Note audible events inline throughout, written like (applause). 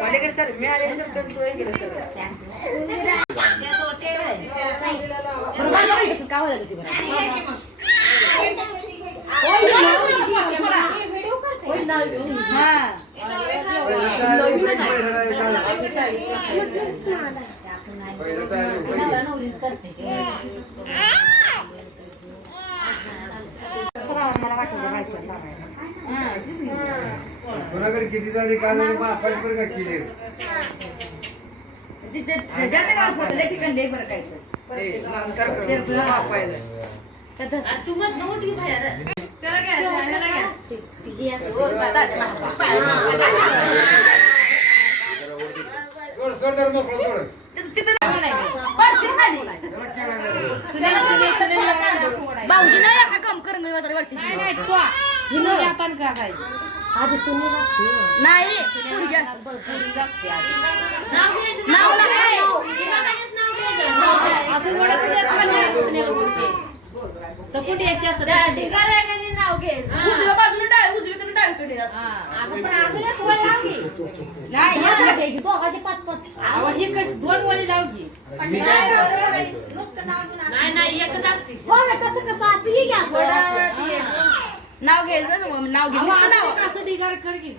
पलीकडे सर मी आले सर तर तू गेलं सर कोणाकडे किती झाली का झाली मग आपण पण का केली सोड भाऊजी नाही का काम कर मी वरती नाही नाही तो नाही पुढे जास्त. नाव नाही असं थोडंसं देत सुनेला बोलते. तर कुठे येते असं नाव घे. उजव्या बाजूला डाय उजवीकडे डावीकडे असतं. नाही एक घ्यायची, दोघांचे पाच पाच. अहो, हे कश- दोन वळी लाव की नाही नाही एकच असते. नाव घ्यायचं ना मग नाव घ्यायचं नाव. असं ढिगार कर की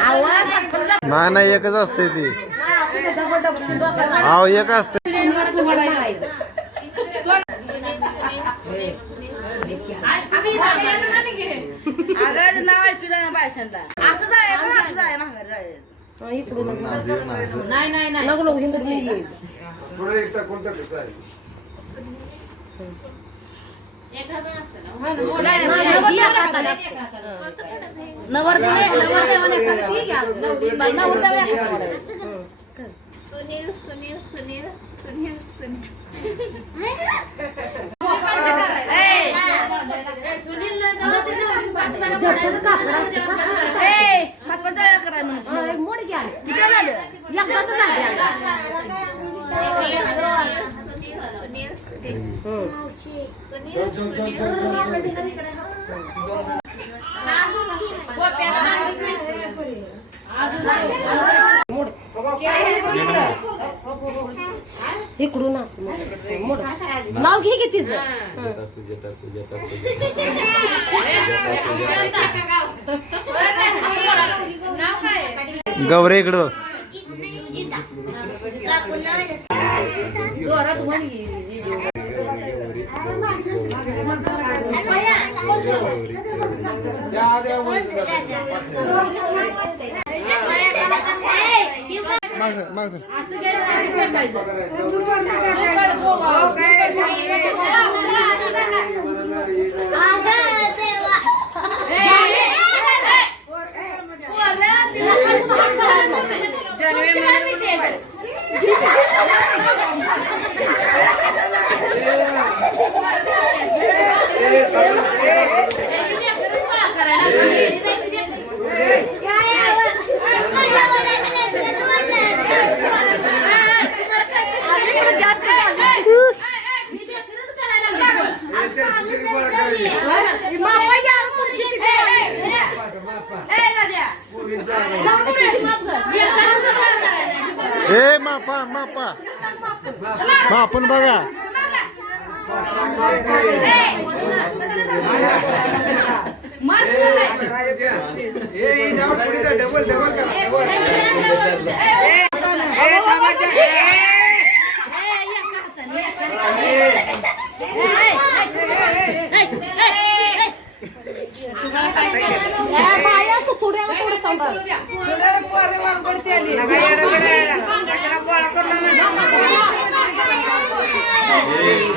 आवाज नाही नाही एकच असते ती. अहो एक असते. अगं नाव आहे तुझ्या भाषणला असं जायचं असं जाय माघार जायचं नाही नाही नाही नको नको हिंदू पुढे एकटा कोणता कसं आहे. नवर दिले नवर सुनील सुनील सुनील सुनील सुनील. मोड घ्या किती झालं एकदा सुनील सुनील सुनील इकडून असं मोड. नाव घे की तिचं. गौरे इकडं जोरात म्हण की. त्या आल्या माग सर, माग सर. असं घ्यायचं, आपण बघा थोड्या थोडं सांभाळ तुम्ही वडायचे तिथं आता हात सांभाळ नाही बरं. नवरदेव तिथं राहिला. आणि ऐकायचे. मध्ये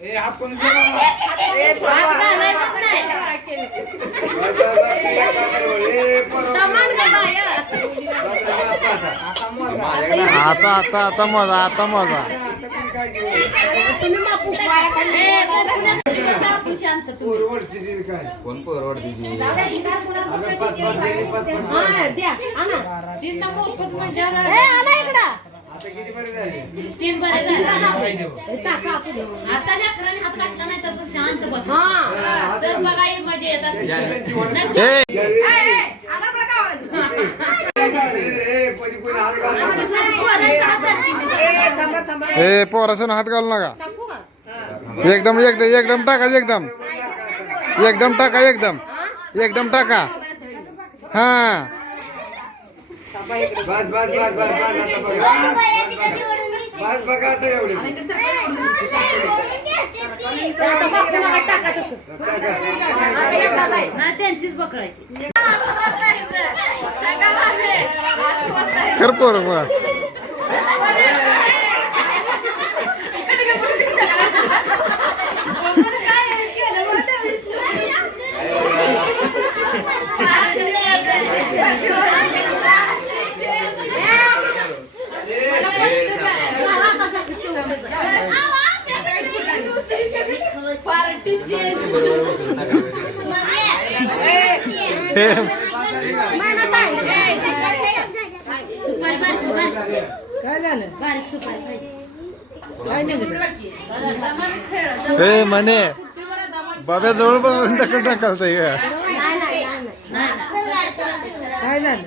ए, हात कोणी. आता मोजा. आता आता मजा आता मजा कोणी काय केलं? ए, कोण पुण्यात आपण शांत तुम्ही. पोरं वरती दिली द्या. तीन बरे झाले. आता लेकरांनी हात काढला नाही तसं शांत बस. तर बघा ही मजा येत असते. ए पोरासन हात घालू नका. टाकू का? एकदम एकदम एकदम टाका एकदम. एकदम टाका एकदम. एकदम टाका. हा. बस बस बस बस बस बघा आता एवढे त्यांचीच पकडायची काय झालं म्हणे बाब्या जवळ बघून दखल टाकालत नाही, नाही, नाही, नाही. काय झालं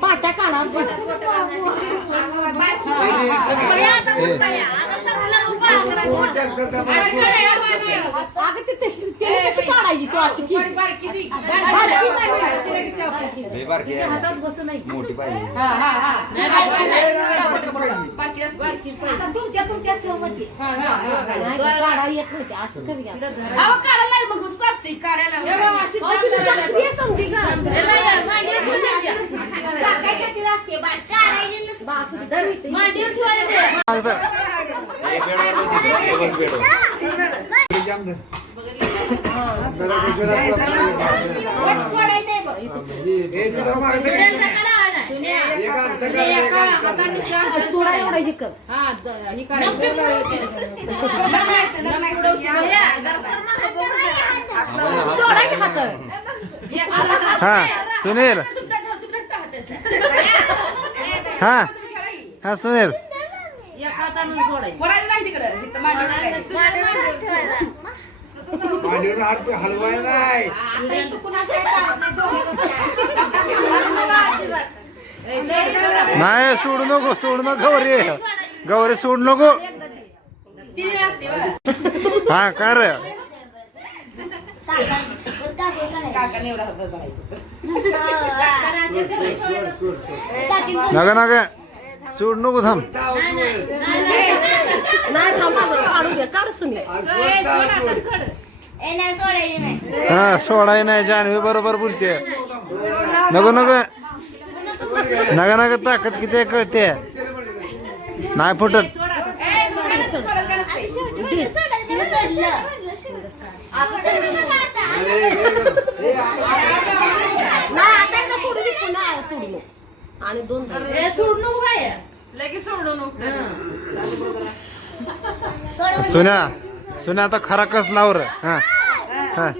हा, असू द्या. ए, गप बसा. पाट्या काढा अगं नाही. नाही मोठी पाहिजे नाही, बारकी नाही. तुमच्या तुमच्या सहमती नाही, काढा येत नव्हती. असं करू द्या. अहो, तुम्ही त्या कशी आहे समधी का? हे. बाई, मांडीवर धर इथे. मांडीवर ते हे हा हात हे कर. हा हा हा हलवायला नाही. नाही सोडू नको सोडू नको गौरी. गौरी सोडू नको. हा का रे? नका नका. सोडू नको थांब. नाही थांबा बरं, काढू दे काढ सुनी. हा सोडाय नाही जानवी बरोबर बोलते. नको नको. नका नका ताकद किती आहे कळते. नाही फुटत नाही आता एकदा सोडू दे पुन्हा सोडू नको आणि दोन सोडू नको काय सुन्या सुन्या आता खरा कस लावर हा. हा.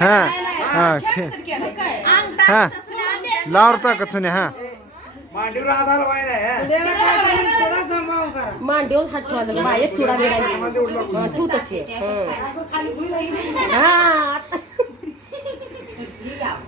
हा. हा. हा. लावर ताकद सुन्या? हा. मांडीवर हे. सांभाळून करा. मांडीवर हात ठेवायचा तू तशी. हा. (laughs) (laughs)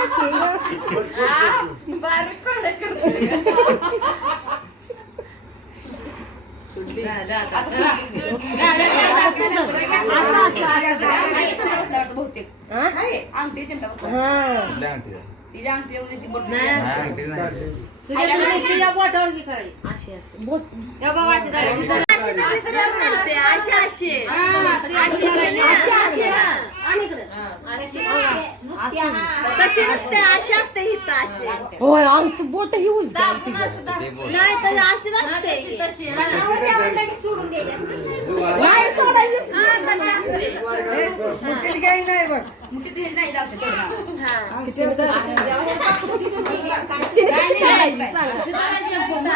पाच मिनिटं. याला तीन बार चौथी आहे सोड बाय आणि एकदा पुन्हा सोडू नको. आता सोड. आता सोडू नको. चिमटा घेताय काय करायचं? अशी अशी अशी होय अंत बोट ही उलट नाही तर अशी नसते. नाही सोडायची. बघ की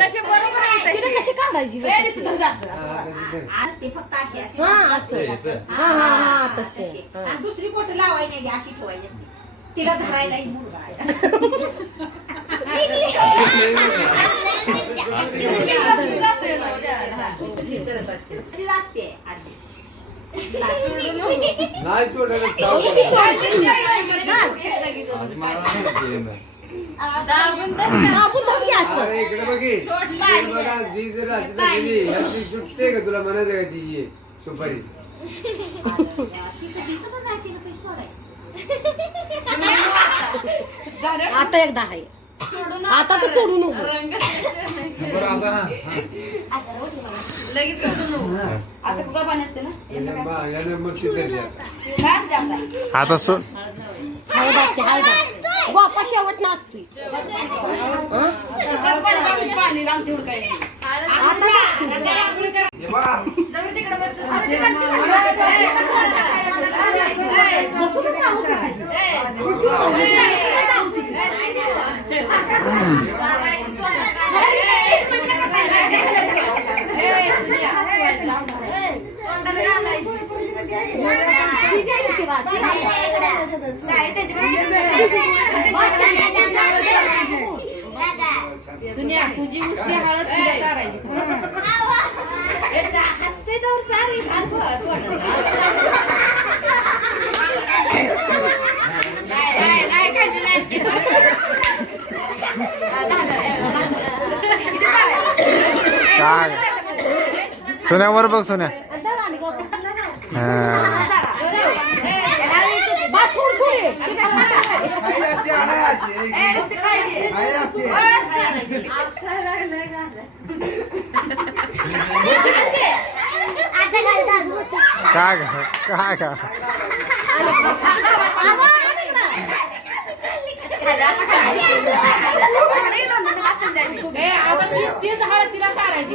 तसे बरोबर आहे तिला कशी काढायची बरं तशी? हा असं हा हा हा तसे. हा. दुसरी बोट लावायची अशी ठेवायची असते. तिला धरायला मुलगा (laughs) अशी नाही सोडायला माहिती. दाबून धर की असं. अरे इकडे बघी बघा जी जर अशी दाखवली याची सुटते का तुला म्हणायचं का ती? ही सुपारी. (laughs) आता एकदा आहे. आता तर सोडू नको. बरं आता हा लगेच सोडू नको. आता कुका पाणी असते ना? यानं बा- यानं मग शिकायचं काय असते आता. आता सो हळद असते हळद बापा शेवट नाचतोय पाणी लागते हुडकायची हे बघा. सुन्या तुझी उष्टी हळद तुला चारायची. हसते तर सारी काय सोन्यावर बघ सोन्या हा. बा सोड सोड आई असते, आई असते. आई असते. काय काय का तीच हळद तिला चारायची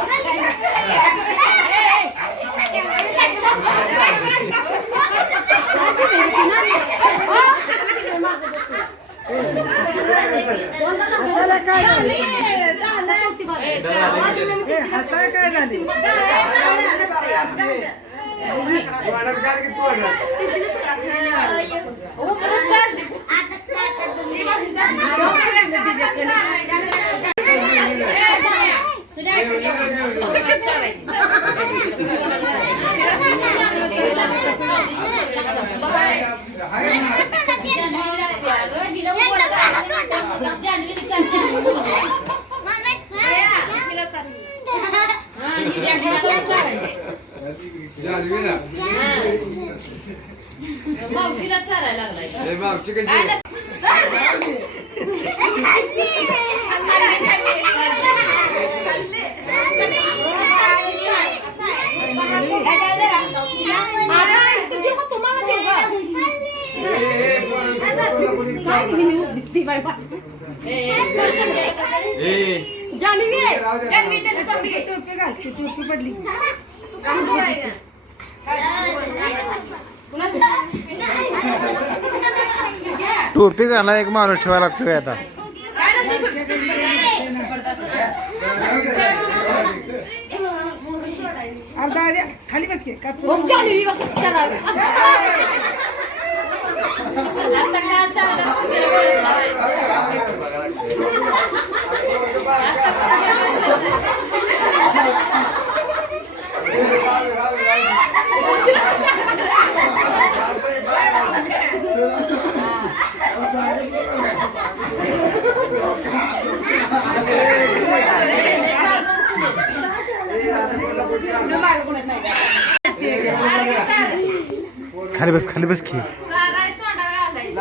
दर दर झाली का? वाढत काय की तू वाढत? ओ, परत चारली. मावशीला चारायला लागलाय मावशी तुम्हाला ए, ए, बळजबरी आहे का तरी? ए जान्हवी राहू दे, ए, मी त्याची टोपी घे. टोपी घाल की टोपी पडली टोपी घाला एक माणूस ठेवायला लागतोय आता अर्धा अर्ध्या खाली बस की (laughs) का मग जान्हवी बघ कसं करावं. आता काय चाललं? खाली बस खाली बस की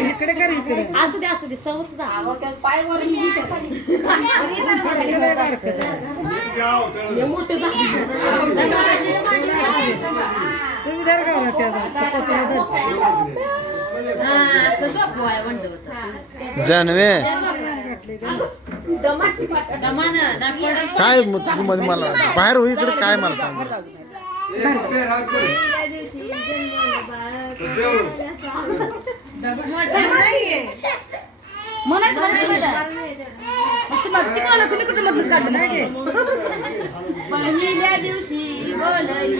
इकडे कर इकडे असू दे असू दे तुम्ही का हो त्याचा जानवे काय मला? बाहेर होई इकडे काय मला सांग? ए, पप्पे, राहू दे. पप्पे, हो. म्हणायचं पहिल्या दिवशी बोलई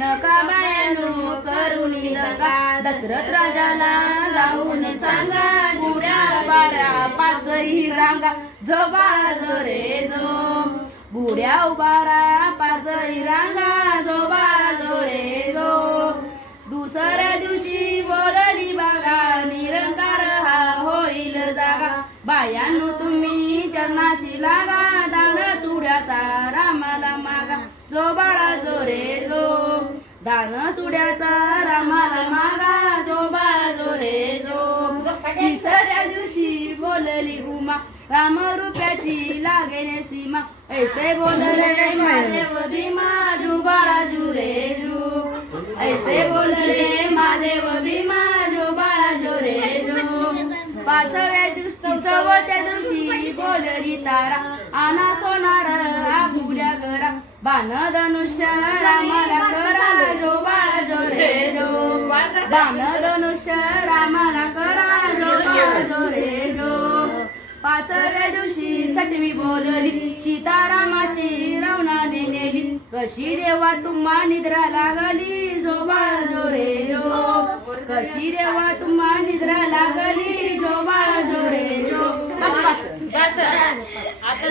नका बायानो करुणी नका दशरथ राजाला जाऊन सांगा गुड्या बारा पाचही रांगा जबा जो रे जो गुड्या उबारा पाचही रांगा जो बाजो रे जो. दुसऱ्या दिवशी बोलली बागा निरंकार हा होईल जागा. बायानु तुम्ही चरणाशी लागा दांड चुड्याचा रामाला मागा. जो बाळा जो रे जो. दान सुड्याचा रामाला मागा जो बाळा जो रे जो. तिसऱ्या दिवशी बोलली उमा राम रुपयाची लागेने सीमा. ऐसे बोलले महादेव भीमा जू बाळा रे जू ऐसे बोलले महादेव भीमा जो बाळा रे जू पाचव्या दिवशी चौथ्या दिवशी बोलली तारा. आना सोनार आपुल्या घरा. बाण धनुष्य रामाला करा जो बाळा रे जो बाण धनुष्य रामाला करा जो बाळाजो रे पाचव्या दिवशी सटवी बोलली सीतारामाची रवणाने नेली कशी देवा तुम्हा निद्रा लागली जो बाळा जो. रे जो कशी देवा तुम्हा निद्रा लागली जो. बाळा जो? आता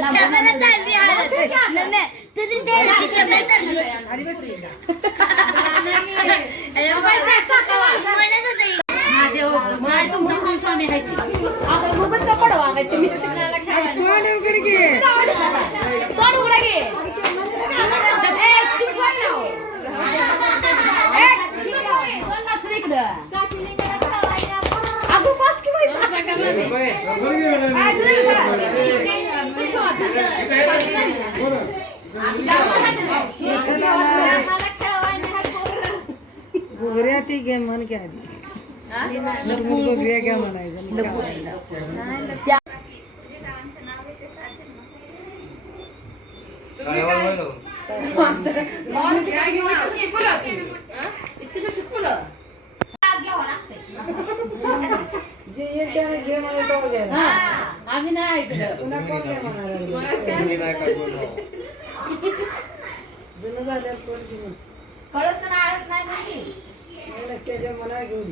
(laughs) गोऱ्या ती घे म्हण की आधी आम्ही नाही ऐकलं. कळत ना आळस नाही त्याच्या मना घेऊन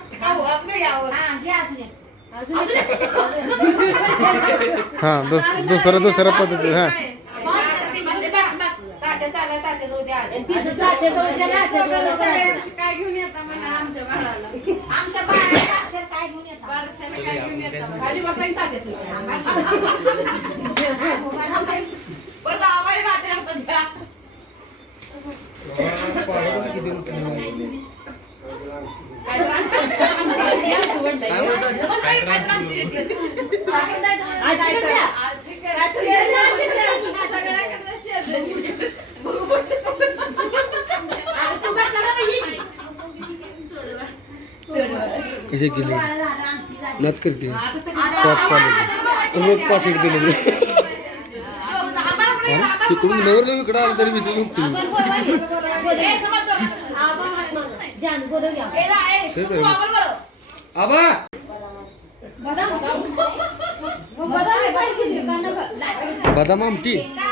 हा दुस दुसरं दुसरं पद्धती हा. काय घेऊन येता म्हणा आमच्या बाळाला. आमच्या बाळाला काय घेऊन येतात बारशाला काय घेऊन येता खाली बसायला तात्यात परत आवाज राहते आता द्या कसे केली? नात करते. टॉप क्वालिटी दिले तिकडून नवर जर इकडं आलं तरी मी तुम्ही आबा बदाम आमटी आहे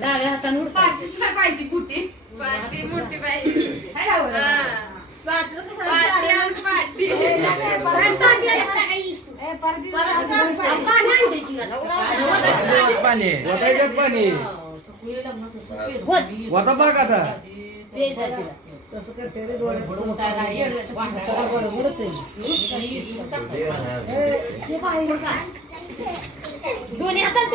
डाव्या हाताने नाही पाहिजे कुठे? पाटी मोठी पाहिजे. हाय ना वर? पाटी आणि पाटी. वतायच्यात पाणी वता पाक आता? दोन्ही हातात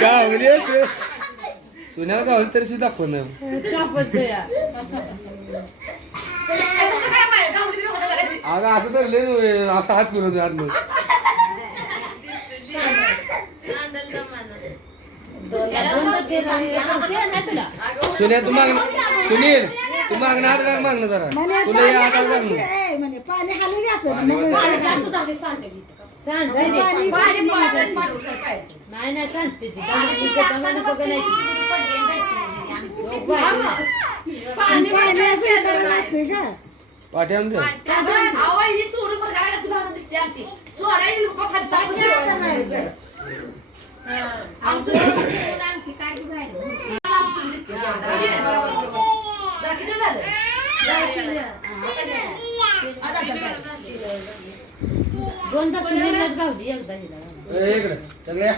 गावली असे सोन्याला गावली तरी सुद्धा दाखव ना. अगं असं तर लय असा हात फिरवतो आत मग. सोन्या तू मागणं सुनील तू मागणं हात घाल मागणं जरा. तुला या हातात घाल. पाणी हालू घ्यायचं मग जास्त जाऊ दे, सांगते मी. सांग बारी पाण्यात पाडू काय पाहिजे? नाही नाही सांगते ती दमन तिचं दमन बघ नाही पाणी पाण्यात पाठी आणून द्या अहो, हिने सोडून बघा, कशी भावना दिसते आमची. सोडायची लोकं खातात. आमचं आणखी काय घेऊन राहिलं? आमचं दिसते. दाखी दे झालं. आता झालं. दोन जाऊ दे एकदा हिला. ए, इकडे. सगळे